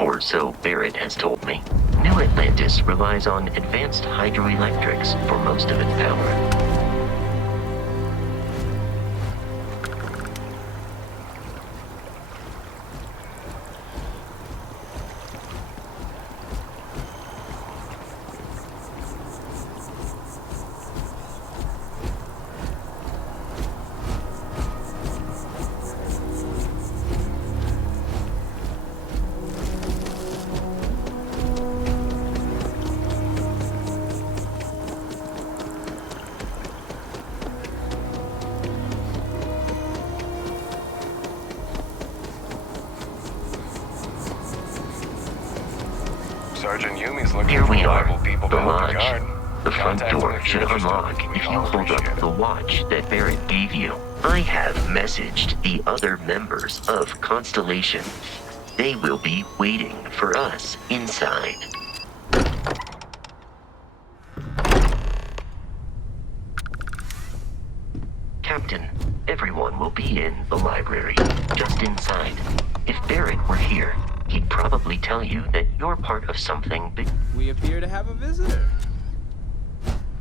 Or so Barrett has told me. New Atlantis relies on advanced hydroelectrics for most of its power. Sergeant Yumi's looking Here for we are, reliable people to the help the lodge. guard. The front Contact them door if should you're interested. unlock We if you all hold appreciate up it. the watch that Barrett gave you. I have messaged the other members of Constellation. They will be waiting for us inside. Captain, everyone will be in the library, just inside. If Barrett were here, he'd probably tell you that you're part of something big. We appear to have a visitor.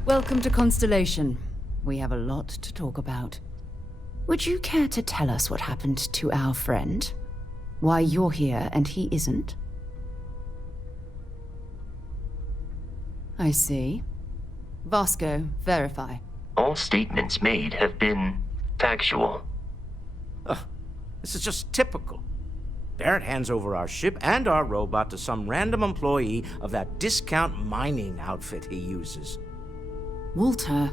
Welcome to Constellation. We have a lot to talk about. Would you care to tell us what happened to our friend? Why you're here and he isn't? I see. Vasco, verify. All statements made have been factual. This is just typical. Barrett hands over our ship and our robot to some random employee of that discount mining outfit he uses. Walter.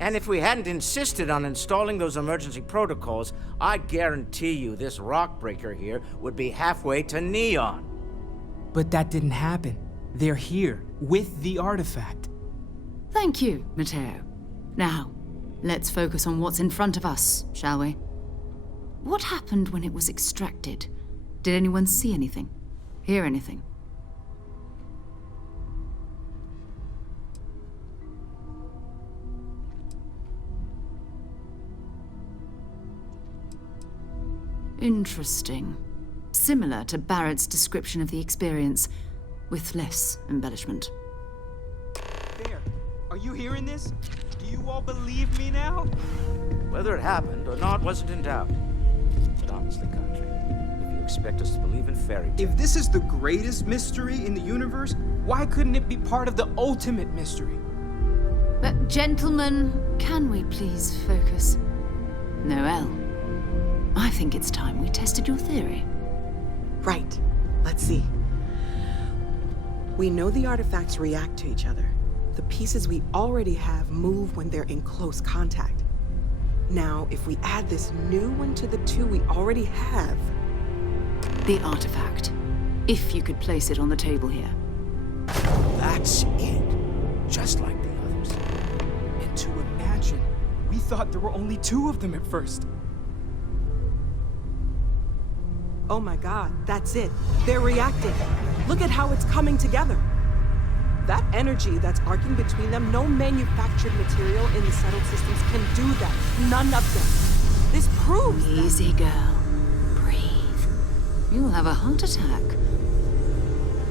And if we hadn't insisted on installing those emergency protocols, I guarantee you this rock breaker here would be halfway to Neon. But that didn't happen. They're here, with the artifact. Thank you, Matteo. Now, let's focus on what's in front of us, shall we? What happened when it was extracted? Did anyone see anything? Hear anything? Interesting. Similar to Barrett's description of the experience, with less embellishment. There. Are you hearing this? Do you all believe me now? Whether it happened or not wasn't in doubt. But honestly, Country, if you expect us to believe in fairy tales... If this is the greatest mystery in the universe, why couldn't it be part of the ultimate mystery? But gentlemen, can we please focus? Noel, I think it's time we tested your theory. Right. Let's see. We know the artifacts react to each other. The pieces we already have move when they're in close contact. Now, if we add this new one to the two we already have... The artifact. If you could place it on the table here. That's it. Just like the others. And to imagine, we thought there were only 2 of them at first. Oh my god, that's it. They're reacting. Look at how it's coming together. That energy that's arcing between them, no manufactured material in the settled systems can do that. None of them. This proves that. Easy, girl. Breathe. You'll have a heart attack.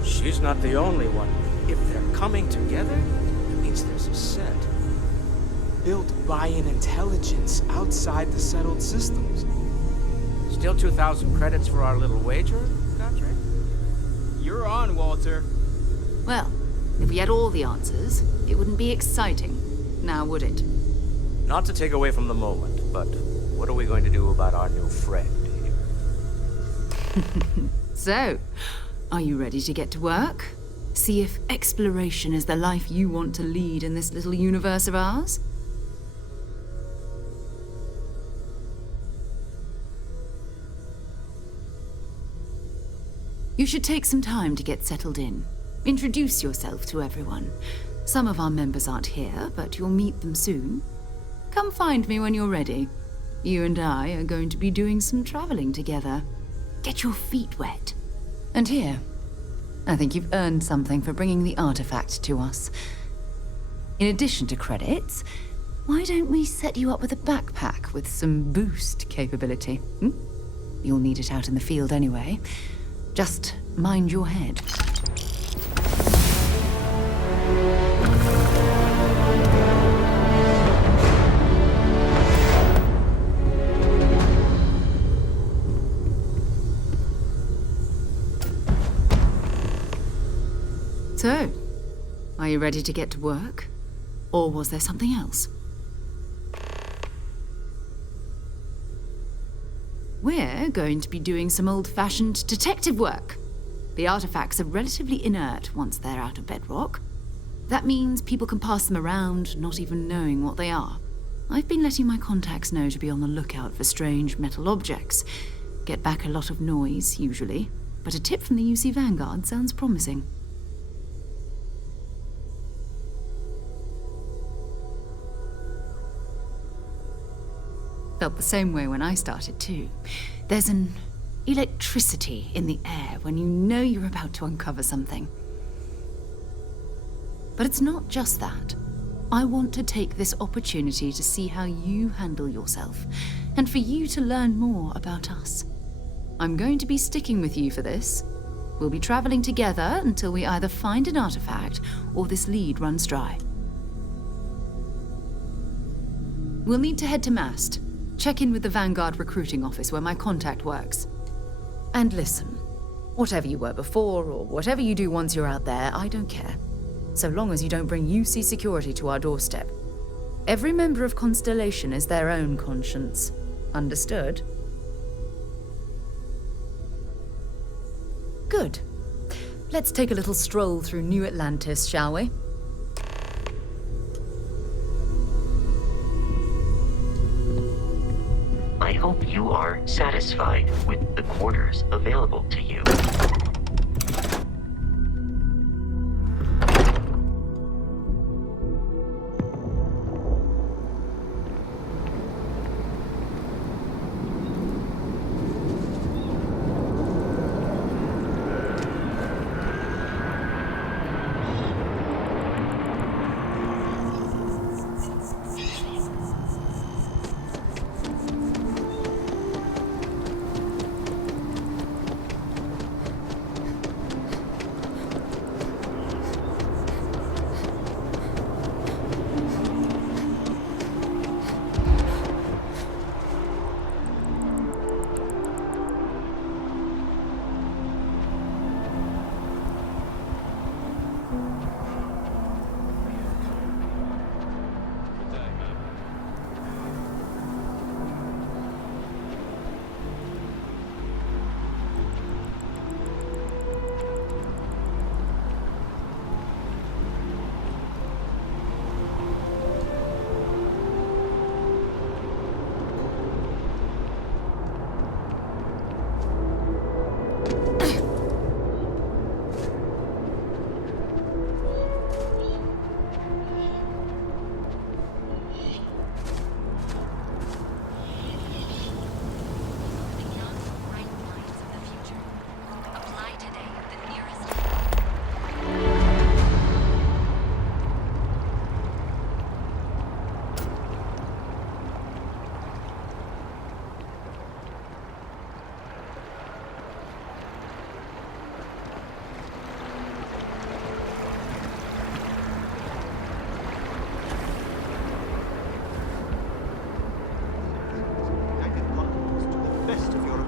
She's not the only one. If they're coming together, it means there's a set. Built by an intelligence outside the settled systems. Still 2,000 credits for our little wager, Country? You're on, Walter. Well, if we had all the answers, it wouldn't be exciting. Now, would it? Not to take away from the moment, but what are we going to do about our new friend here? So, are you ready to get to work? See if exploration is the life you want to lead in this little universe of ours? You should take some time to get settled in. Introduce yourself to everyone. Some of our members aren't here, but you'll meet them soon. Come find me when you're ready. You and I are going to be doing some traveling together. Get your feet wet. And here, I think you've earned something for bringing the artifact to us. In addition to credits, why don't we set you up with a backpack with some boost capability? You'll need it out in the field anyway. Just mind your head. So, are you ready to get to work? Or was there something else? We're going to be doing some old-fashioned detective work. The artifacts are relatively inert once they're out of bedrock. That means people can pass them around, not even knowing what they are. I've been letting my contacts know to be on the lookout for strange metal objects. Get back a lot of noise, usually, but a tip from the UC Vanguard sounds promising. Felt the same way when I started, too. There's an electricity in the air when you know you're about to uncover something. But it's not just that. I want to take this opportunity to see how you handle yourself, and for you to learn more about us. I'm going to be sticking with you for this. We'll be traveling together until we either find an artifact or this lead runs dry. We'll need to head to Mast. Check in with the Vanguard recruiting office where my contact works. And listen, whatever you were before or whatever you do once you're out there, I don't care. So long as you don't bring UC security to our doorstep. Every member of Constellation is their own conscience. Understood? Good. Let's take a little stroll through New Atlantis, shall we? I hope you are satisfied with the quarters available to you.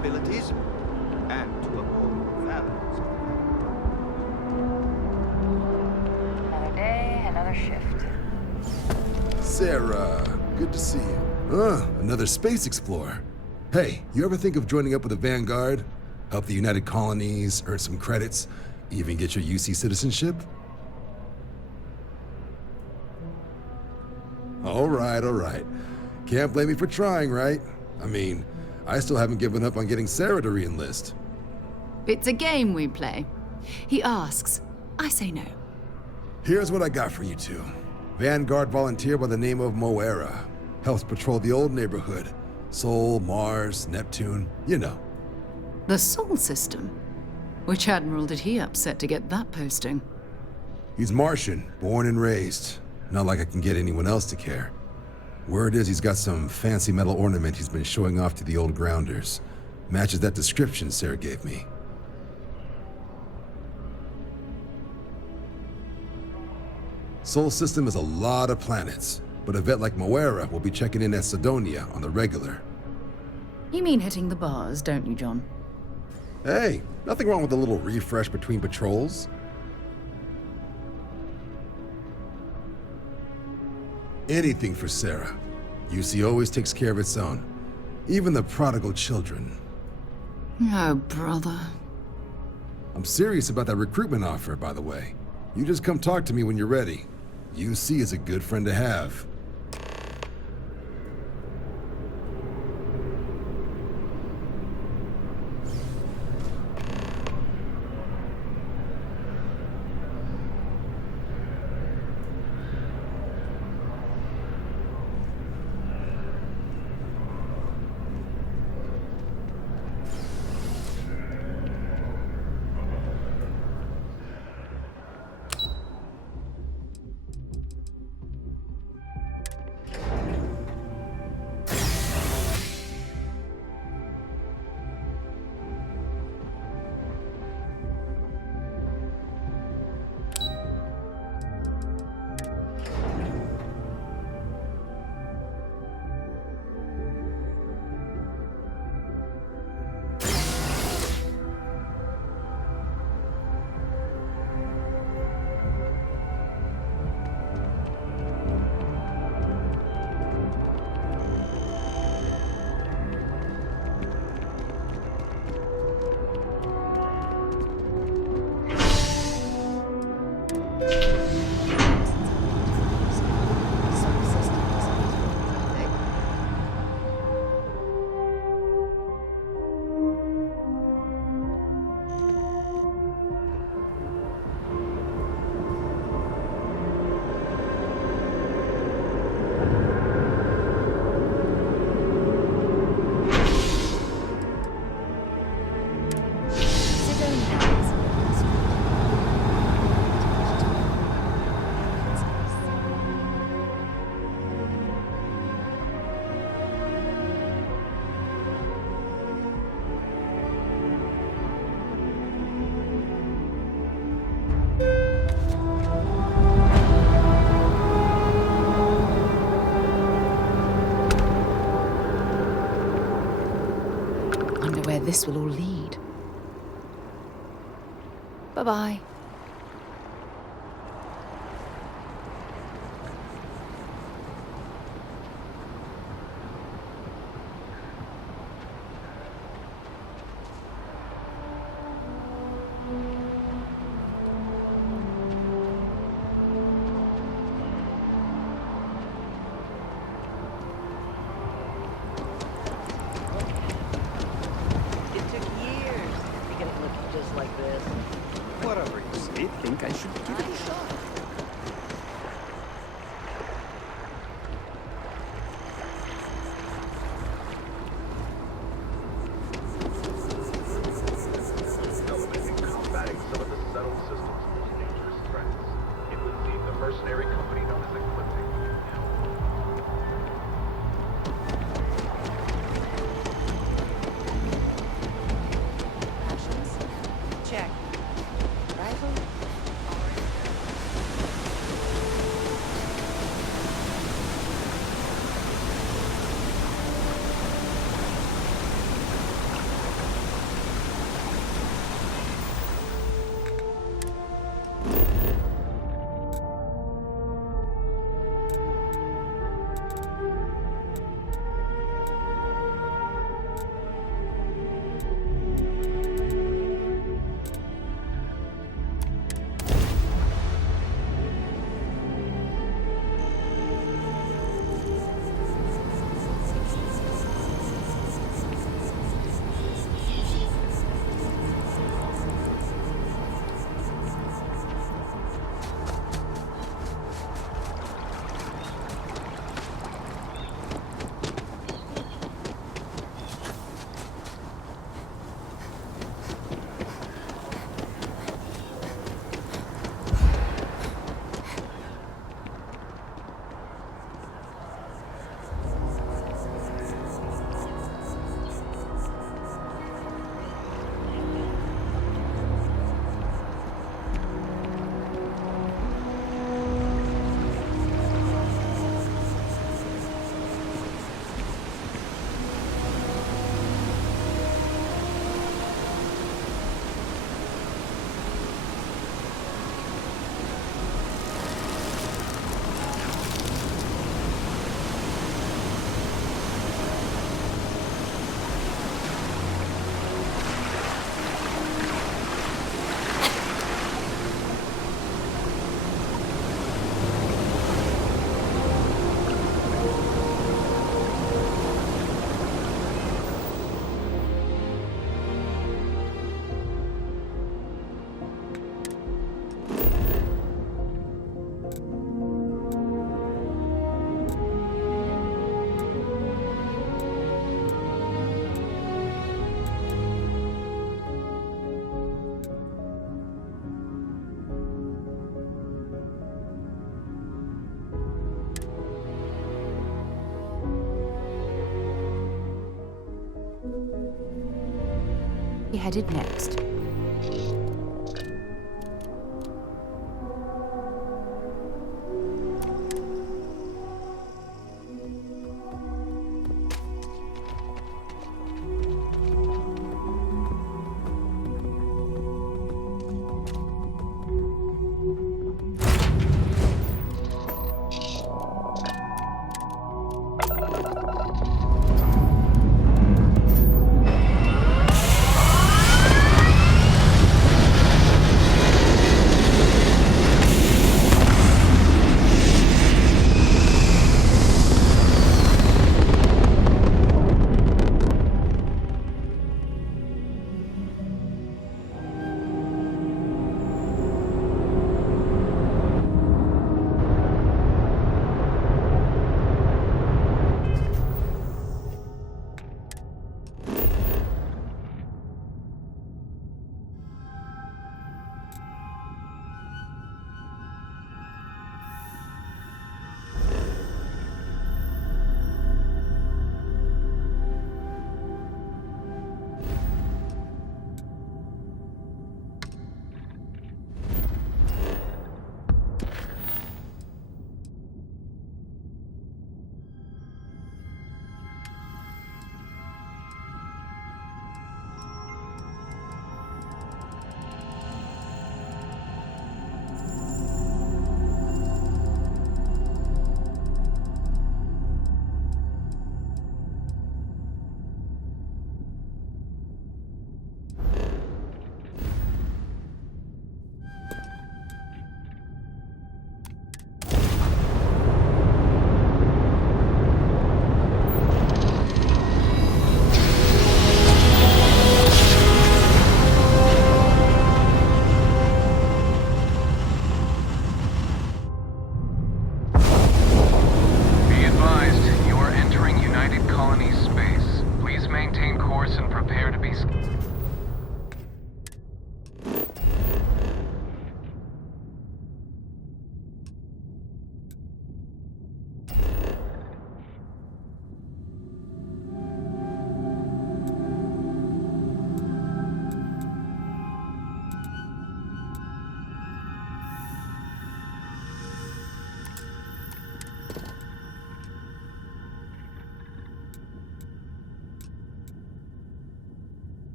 abilities and to uphold values. Another day, another shift. Sarah, good to see you. Another space explorer. Hey, you ever think of joining up with the Vanguard? Help the United Colonies, earn some credits, even get your UC citizenship? All right. Can't blame me for trying, right? I mean, I still haven't given up on getting Sarah to re-enlist. It's a game we play. He asks, I say no. Here's what I got for you two. Vanguard volunteer by the name of Moera. Helps patrol the old neighborhood. Sol, Mars, Neptune, you know. The Sol system? Which admiral did he upset to get that posting? He's Martian, born and raised. Not like I can get anyone else to care. Word is he's got some fancy metal ornament he's been showing off to the old grounders. Matches that description Sarah gave me. Sol system is a lot of planets, but a vet like Moera will be checking in at Sidonia on the regular. You mean hitting the bars, don't you, John? Hey, nothing wrong with a little refresh between patrols. Anything for Sarah. UC always takes care of its own. Even the prodigal children. Oh, brother. I'm serious about that recruitment offer, by the way. You just come talk to me when you're ready. UC is a good friend to have. Where this will all lead. Bye-bye. Whatever you say, think I should give it a shot. Element in combating some of the settled system's most dangerous threats. It would seem the mercenary company known as Ecliptic. Check. Rifle? headed next?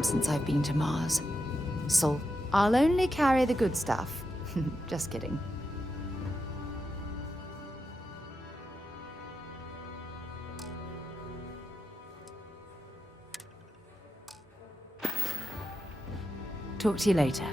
Since I've been to Mars. So I'll only carry the good stuff. Just kidding. Talk to you later.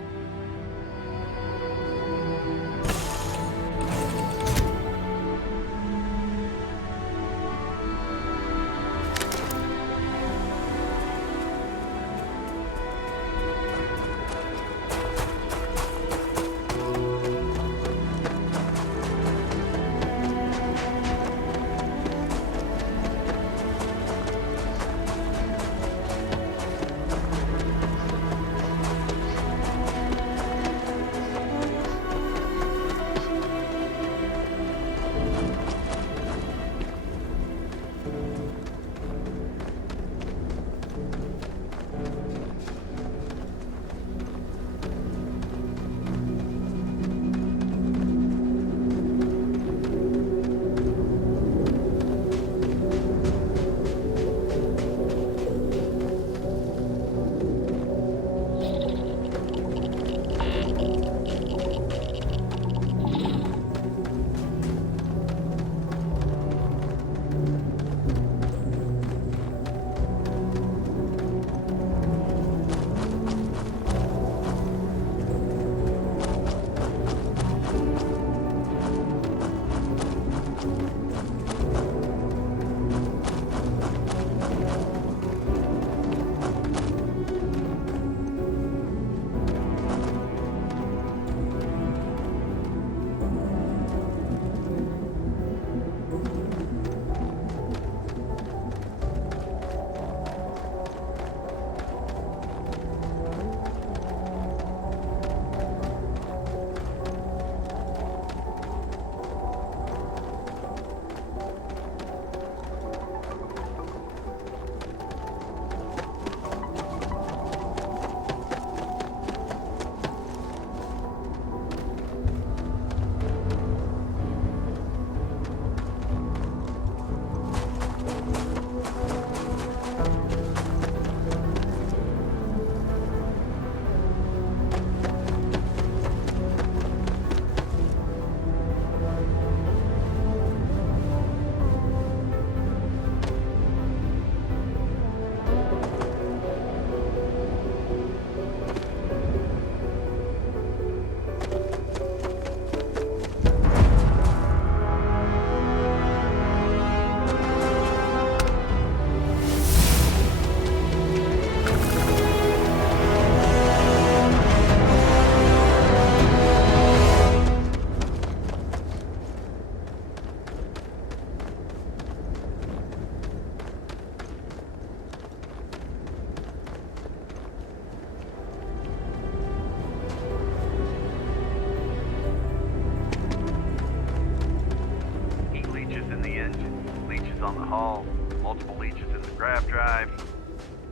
on the hull, multiple leeches in the grav drive.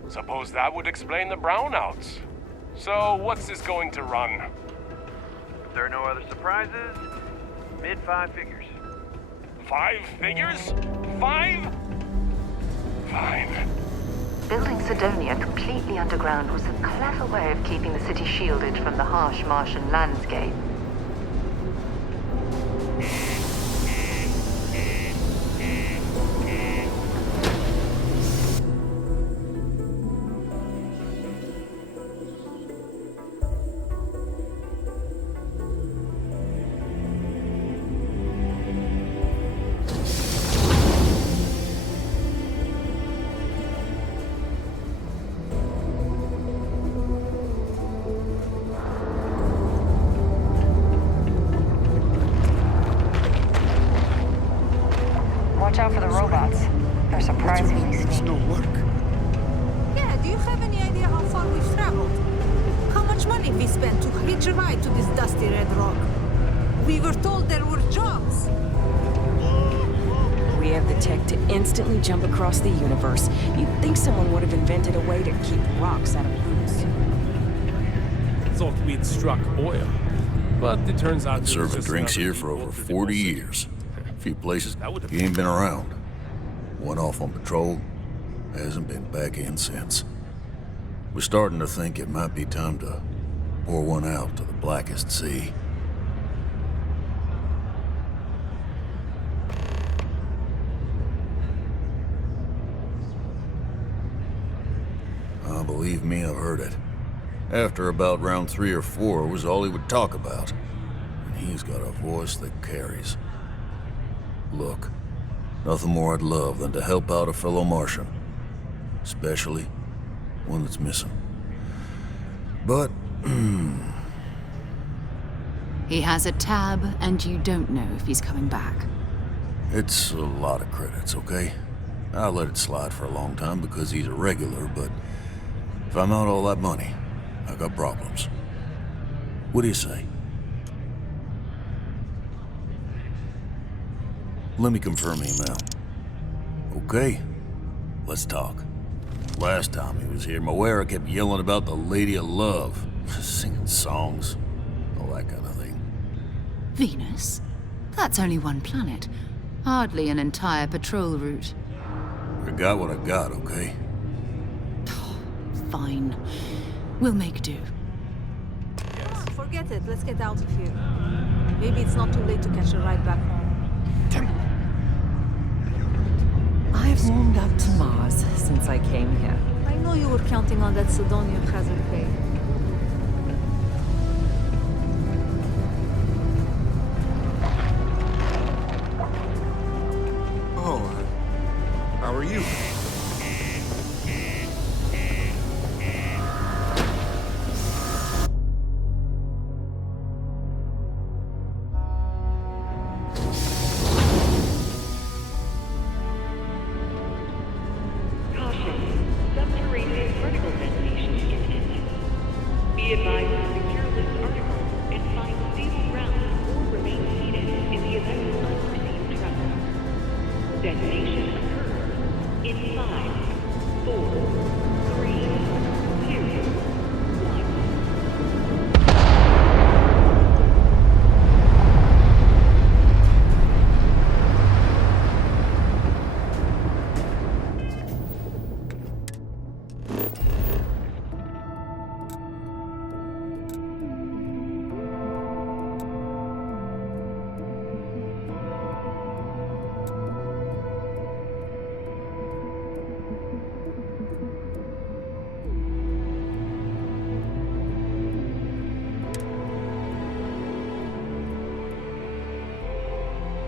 Suppose that would explain the brownouts. So, what's this going to run? If there are no other surprises, mid-5 figures. 5 figures? 5? Fine. Building Sidonia completely underground was a clever way of keeping the city shielded from the harsh Martian landscape. Watch out for the robots. They're surprisingly It's sneaky. no work. Yeah, do you have any idea how far we've traveled? How much money we spent to hitch a ride to this dusty red rock? We were told there were jobs. We have the tech to instantly jump across the universe. You'd think someone would have invented a way to keep rocks out of roots. Thought we'd struck oil. But it turns out... Been serving drinks here for over 40 years. A few places he ain't been around. Went off on patrol, hasn't been back in since. We're starting to think it might be time to pour one out to the blackest sea. Believe me, I've heard it. After about round 3 or 4 was all he would talk about. And he's got a voice that carries. Look, nothing more I'd love than to help out a fellow Martian. Especially one that's missing. But, He has a tab, and you don't know if he's coming back. it's a lot of credits, okay? I'll let it slide for a long time because he's a regular, but if I'm out all that money, I got problems. What do you say? Let me confirm email. Okay, let's talk. Last time he was here, Moira kept yelling about the Lady of Love, singing songs, all that kind of thing. Venus? That's only one planet. Hardly an entire patrol route. I got what I got, okay? Fine. We'll make do. Forget it. Let's get out of here. Maybe it's not too late to catch a ride back home. I've warmed up to Mars since I came here. I know you were counting on that Sidonia hazard pay. Oh, how are you? Subterranean vertical ventilation imminent. Be advised to secure this article and find sealed rounds or remain seated in the event of unforeseen trouble. Detonation occurs in 5, 4, 3, 2, 1.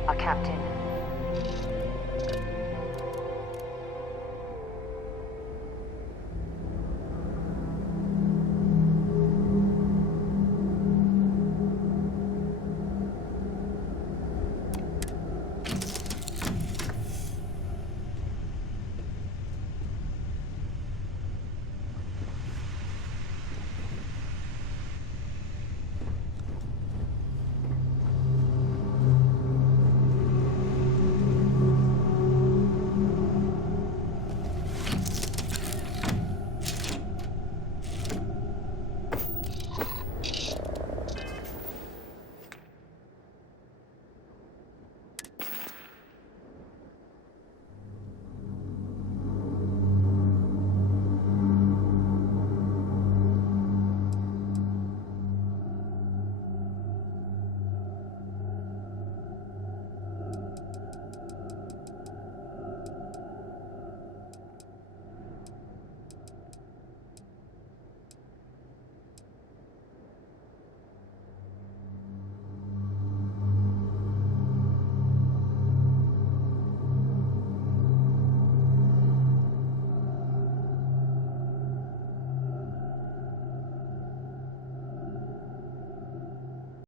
Our captain,